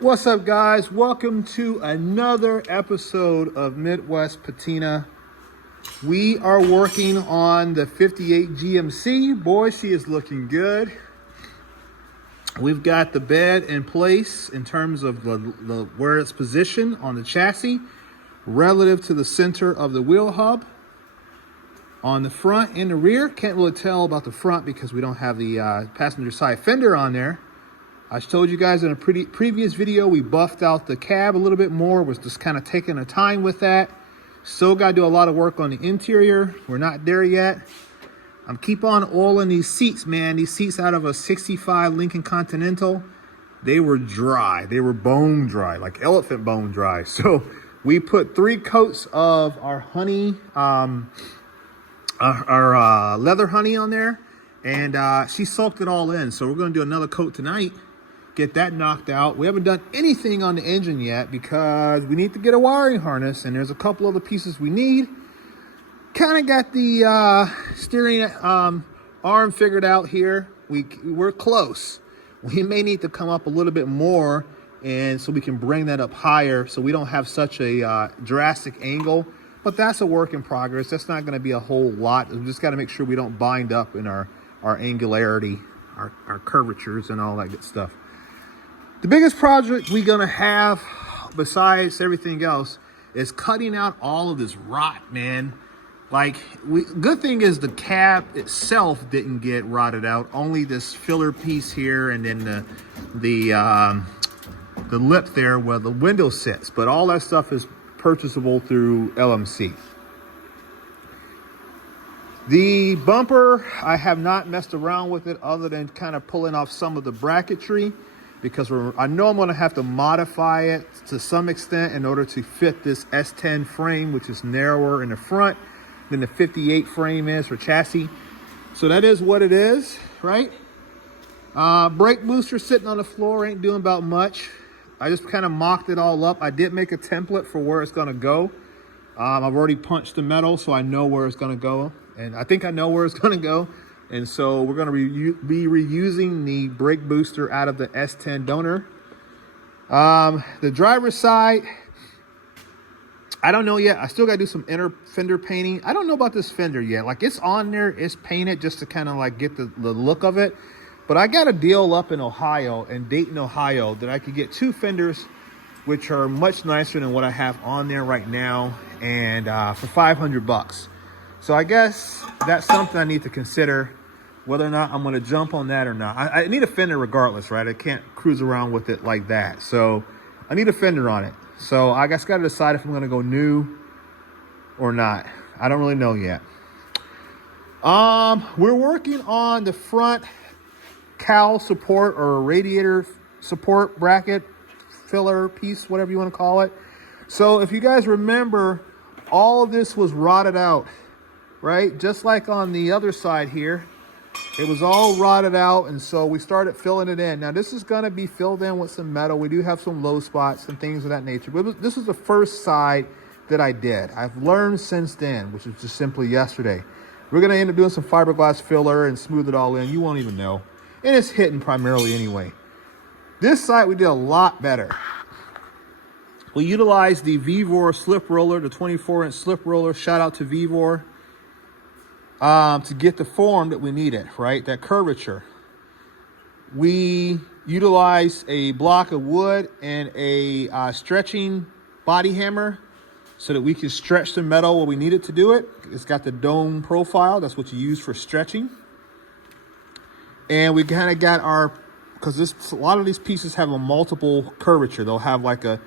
What's up, guys? Welcome to another episode of Midwest Patina. We are working on the 58 GMC. Boy, she is looking good. We've got the bed in place in terms of where it's positioned on the chassis relative to the center of the wheel hub. On the front and the rear, can't really tell about the front because we don't have the passenger side fender on there. I told you guys in a previous video, we buffed out the cab a little bit more, was just kind of taking our time with that. Still got to do a lot of work on the interior. We're not there yet. I'm keep on oiling these seats, man. These seats out of a 65 Lincoln Continental, they were dry. They were bone dry, like elephant bone dry. So we put 3 coats of our honey, our leather honey on there, and she soaked it all in. So we're going to do another coat tonight. Get that knocked out. We haven't done anything on the engine yet because we need to get a wiring harness, and there's a couple other pieces we need. Kind of got the steering arm figured out here. We're close. We may need to come up a little bit more, and so we can bring that up higher so we don't have such a drastic angle, but that's a work in progress. That's not going to be a whole lot. We just got to make sure we don't bind up in our angularity, our curvatures and all that good stuff. The biggest project we're gonna have, besides everything else, is cutting out all of this rot, man. Like, good thing is the cab itself didn't get rotted out. Only this filler piece here, and then the lip there where the window sits. But all that stuff is purchasable through LMC. The bumper, I have not messed around with it other than kind of pulling off some of the bracketry, because I know I'm going to have to modify it to some extent in order to fit this S10 frame, which is narrower in the front than the 58 frame is for chassis. So that is what it is, right? Brake booster sitting on the floor, ain't doing about much. I just kind of mocked it all up. I did make a template for where it's going to go. I've already punched the metal, so I know where it's going to go. And I think I know where it's going to go. And so we're going to be reusing the brake booster out of the S10 donor. The driver's side, I don't know yet. I still got to do some inner fender painting. I don't know about this fender yet. Like, it's on there, it's painted just to kind of like get the look of it. But I got a deal up in Ohio, in Dayton, Ohio, that I could get 2 fenders, which are much nicer than what I have on there right now, and for $500. So I guess that's something I need to consider, whether or not I'm going to jump on that or not. I need a fender regardless, right? I can't cruise around with it like that. So I need a fender on it. So I guess got to decide if I'm going to go new or not. I don't really know yet. We're working on the front cowl support or radiator support bracket, filler piece, whatever you want to call it. So if you guys remember, all of this was rotted out, right? Just like on the other side here. It was all rotted out, and so we started filling it in. Now, this is going to be filled in with some metal. We do have some low spots and things of that nature. But this was the first side that I did. I've learned since then, which was just simply yesterday. We're going to end up doing some fiberglass filler and smooth it all in. You won't even know. And it's hitting primarily anyway. This side, we did a lot better. We utilized the Vevor slip roller, the 24-inch slip roller. Shout out to Vevor. To get the form that we needed, right? That curvature. We utilized a block of wood and a stretching body hammer so that we can stretch the metal where we need it to do it. It's got the dome profile. That's what you use for stretching. And we kind of got our, because a lot of these pieces have a multiple curvature. They'll have like a,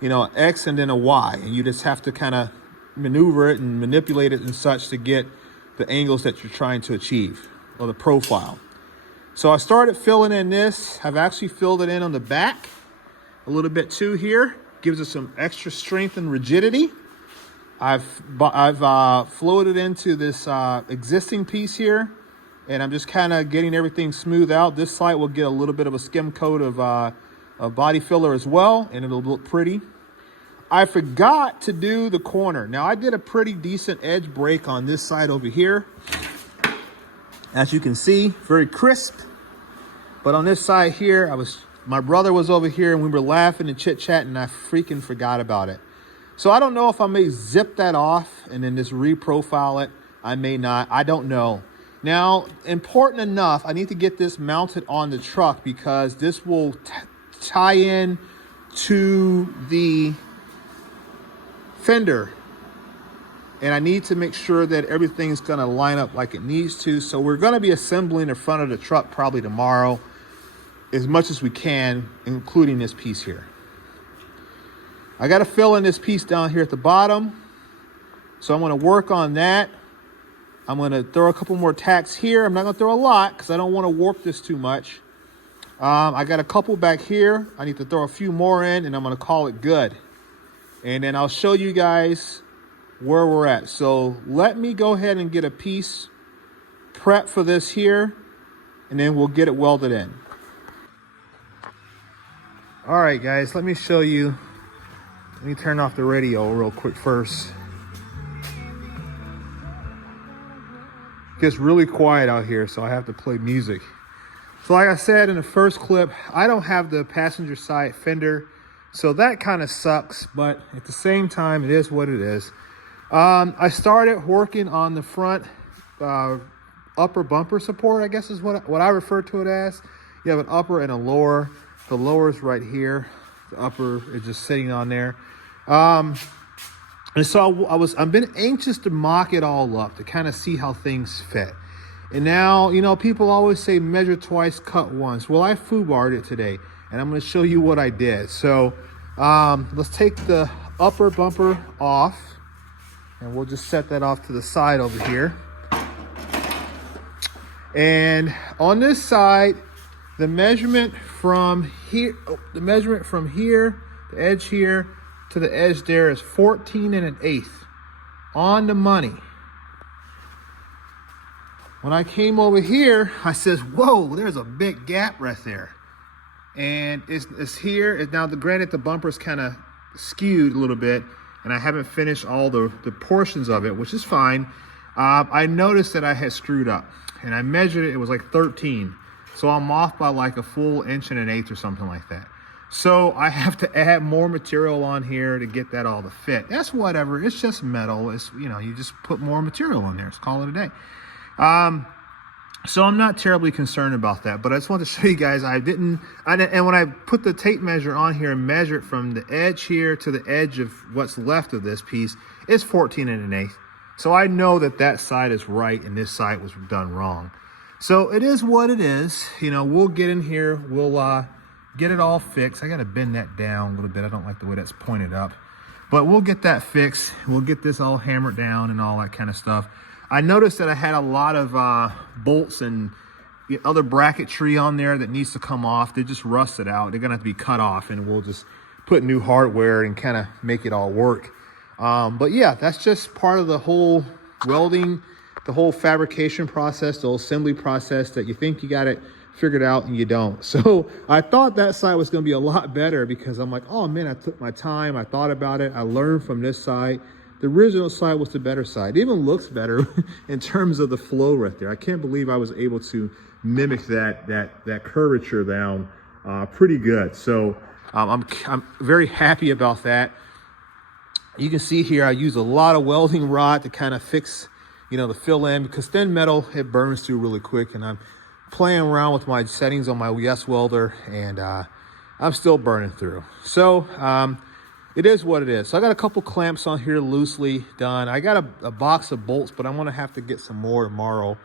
an X and then a Y. And you just have to kind of maneuver it and manipulate it and such to get the angles that you're trying to achieve, or the profile. So I started filling in this. I've actually filled it in on the back a little bit too here. Gives it some extra strength and rigidity. I've flowed it into this existing piece here, and I'm just kind of getting everything smooth out. This side will get a little bit of a skim coat of body filler as well, and it'll look pretty. I forgot to do the corner. Now, I did a pretty decent edge break on this side over here. As you can see, very crisp. But on this side here, I was my brother was over here and we were laughing and chit-chatting and I freaking forgot about it. So I don't know if I may zip that off and then just reprofile it. I may not. I don't know. Now, important enough, I need to get this mounted on the truck because this will tie in to the fender. And I need to make sure that everything's going to line up like it needs to. So we're going to be assembling the front of the truck probably tomorrow as much as we can, including this piece here. I got to fill in this piece down here at the bottom. So I'm going to work on that. I'm going to throw a couple more tacks here. I'm not going to throw a lot because I don't want to warp this too much. I got a couple back here. I need to throw a few more in and I'm going to call it good. And then I'll show you guys where we're at. So let me go ahead and get a piece prep for this here and then we'll get it welded in. All right, guys, let me show you. Let me turn off the radio real quick first. It gets really quiet out here, so I have to play music. So like I said in the first clip, I don't have the passenger side fender, so that kind of sucks, but at the same time, it is what it is. I started working on the front upper bumper support, I guess is what I refer to it as. You have an upper and a lower. The lower is right here. The upper is just sitting on there. And so I've been anxious to mock it all up to kind of see how things fit. And now, you know, people always say measure twice, cut once. Well, I foobarred it today, and I'm going to show you what I did. So let's take the upper bumper off, and we'll just set that off to the side over here. And on this side, the measurement from here, the edge here to the edge there is 14 1/8 on the money. When I came over here, I says, whoa, there's a big gap right there. And it's here. Now, granted, the bumper's kind of skewed a little bit, and I haven't finished all the portions of it, which is fine. I noticed that I had screwed up, and I measured it. It was like 13. So I'm off by like a full 1 1/8 or something like that. So I have to add more material on here to get that all to fit. That's whatever. It's just metal. It's, you know, you just put more material in there. Let's call it a day. So I'm not terribly concerned about that, but I just want to show you guys and when I put the tape measure on here and measure it from the edge here to the edge of what's left of this piece, it's 14 1/8. So I know that that side is right and this side was done wrong. So it is what it is. You know, we'll get in here. We'll get it all fixed. I got to bend that down a little bit. I don't like the way that's pointed up. But we'll get that fixed. We'll get this all hammered down and all that kind of stuff. I noticed that I had a lot of bolts and other bracketry on there that needs to come off. They just rusted out. They're going to have to be cut off, and we'll just put new hardware and kind of make it all work. But yeah, that's just part of the whole welding, the whole fabrication process, the whole assembly process that you think you got it figured out and you don't. So I thought that side was going to be a lot better because I'm like, oh man, I took my time. I thought about it. I learned from this side. The original side was the better side. It even looks better in terms of the flow right there. I can't believe I was able to mimic that curvature down pretty good. So I'm very happy about that. You can see here I use a lot of welding rod to kind of fix, you know, the fill in, because thin metal, it burns through really quick, and I'm playing around with my settings on my yes welder, and I'm still burning through. So it is what it is. So I got a couple clamps on here loosely done. I got a box of bolts, but I'm gonna have to get some more tomorrow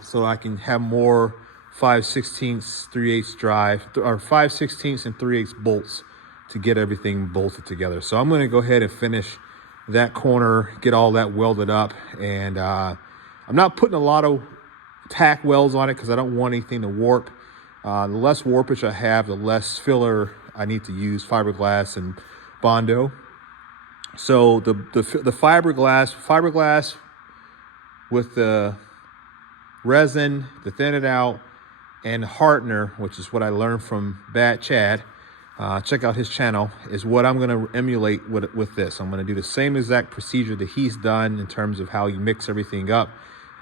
so I can have more 5/16 3/8 drive, or 5/16 and 3/8 bolts to get everything bolted together. So I'm gonna go ahead and finish that corner, get all that welded up, and I'm not putting a lot of tack welds on it because I don't want anything to warp. The less warpage I have, the less filler I need to use, fiberglass and Bondo. So the fiberglass with the resin to thin it out, and hardener, which is what I learned from Bad Chad. Check out his channel, is what I'm going to emulate with this. I'm going to do the same exact procedure that he's done in terms of how you mix everything up,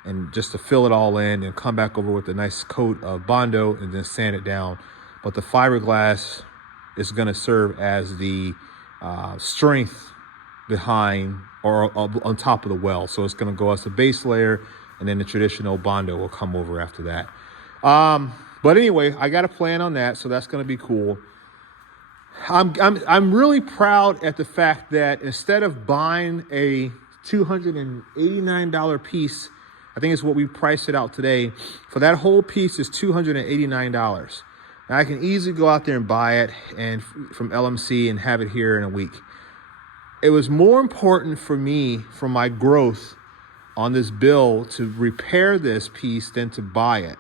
and just to fill it all in and come back over with a nice coat of Bondo and then sand it down but the fiberglass is going to serve as the strength behind or on top of the well. So it's going to go as the base layer, and then the traditional Bondo will come over after that. But anyway, I got a plan on that, so that's going to be cool. I'm really proud at the fact that instead of buying a $289 piece, I think it's what we priced it out today, for that whole piece is $289. Now I can easily go out there and buy it and from LMC and have it here in a week. It was more important for me, for my growth on this bill, to repair this piece than to buy it.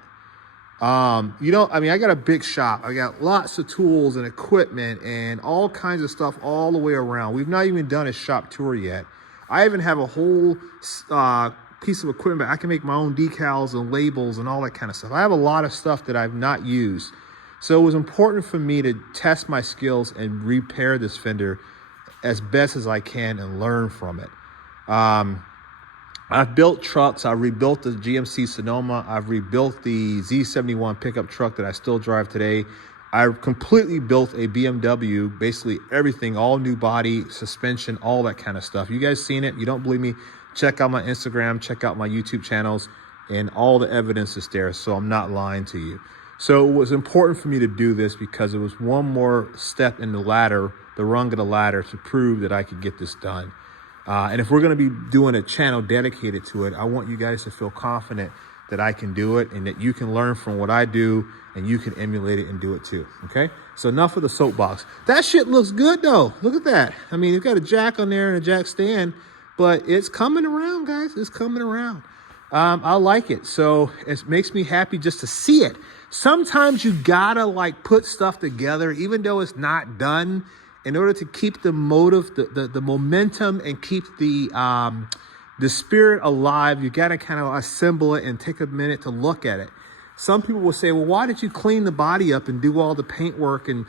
You know, I mean, I got a big shop. I got lots of tools and equipment and all kinds of stuff all the way around. We've not even done a shop tour yet. I even have a whole piece of equipment. I can make my own decals and labels and all that kind of stuff. I have a lot of stuff that I've not used. So it was important for me to test my skills and repair this fender as best as I can and learn from it. I've built trucks. I rebuilt the GMC Sonoma. I've rebuilt the Z71 pickup truck that I still drive today. I completely built a BMW, basically everything, all new body, suspension, all that kind of stuff. You guys seen it? You don't believe me? Check out my Instagram, check out my YouTube channels, and all the evidence is there, so I'm not lying to you. So it was important for me to do this because it was one more step in the ladder, the rung of the ladder, to prove that I could get this done. And if we're going to be doing a channel dedicated to it, I want you guys to feel confident that I can do it and that you can learn from what I do and you can emulate it and do it too. Okay, so enough of the soapbox. That shit looks good though. Look at that. I mean, you've got a jack on there and a jack stand, but it's coming around, guys. It's coming around. I like it. So it makes me happy just to see it. Sometimes you gotta like put stuff together, even though it's not done, in order to keep the motive, the momentum, and keep the spirit alive. You got to kind of assemble it and take a minute to look at it. Some people will say, well, why did you clean the body up and do all the paint work and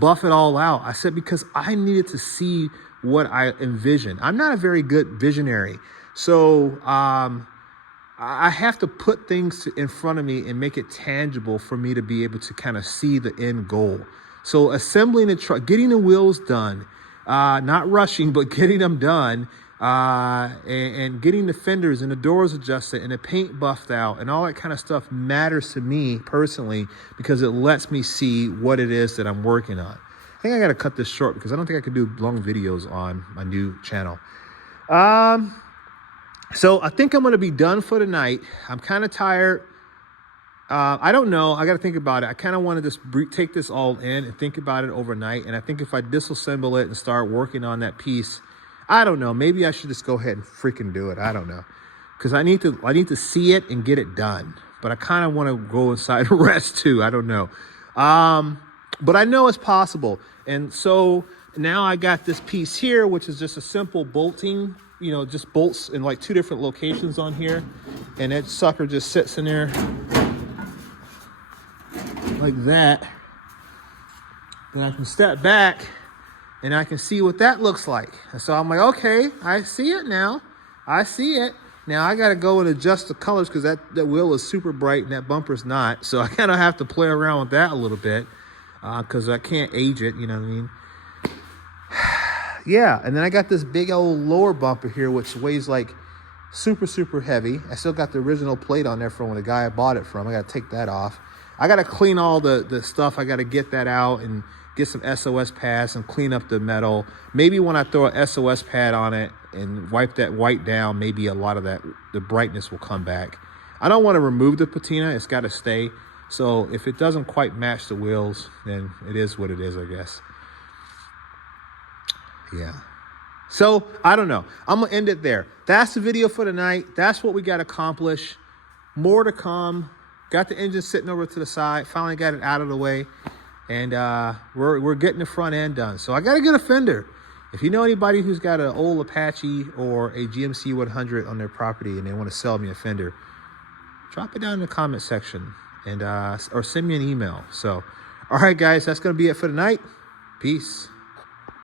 buff it all out? I said, because I needed to see what I envisioned. I'm not a very good visionary. So I have to put things in front of me and make it tangible for me to be able to kind of see the end goal. So assembling a truck, getting the wheels done, not rushing, but getting them done, and getting the fenders and the doors adjusted and the paint buffed out and all that kind of stuff matters to me personally because it lets me see what it is that I'm working on. I think I got to cut this short because I don't think I can do long videos on my new channel. So I think I'm going to be done for tonight. I'm kind of tired. I don't know. I got to think about it. I kind of want to just take this all in and think about it overnight. And I think if I disassemble it and start working on that piece, I don't know. Maybe I should just go ahead and freaking do it. I don't know. Because I need to see it and get it done. But I kind of want to go inside and rest too. I don't know. But I know it's possible. And so now I got this piece here, which is just a simple bolting, you know, just bolts in like 2 different locations on here. And that sucker just sits in there like that. Then I can step back and I can see what that looks like. And so I'm like, okay, I see it now. I see it. Now I got to go and adjust the colors because that wheel is super bright and that bumper's not. So I kind of have to play around with that a little bit because I can't age it, you know what I mean? Yeah, and then I got this big old lower bumper here, which weighs like super, super heavy. I still got the original plate on there from when the guy I bought it from. I got to take that off. I got to clean all the stuff. I got to get that out and get some SOS pads and clean up the metal. Maybe when I throw a SOS pad on it and wipe that white down, maybe a lot of that, the brightness will come back. I don't want to remove the patina. It's got to stay. So if it doesn't quite match the wheels, then it is what it is, I guess. Yeah. So I don't know. I'm going to end it there. That's the video for tonight. That's what we got accomplished. More to come. Got the engine sitting over to the side. Finally got it out of the way. And we're getting the front end done. So I got to get a fender. If you know anybody who's got an old Apache or a GMC 100 on their property and they want to sell me a fender, drop it down in the comment section and or send me an email. So, all right, guys, that's going to be it for tonight. Peace.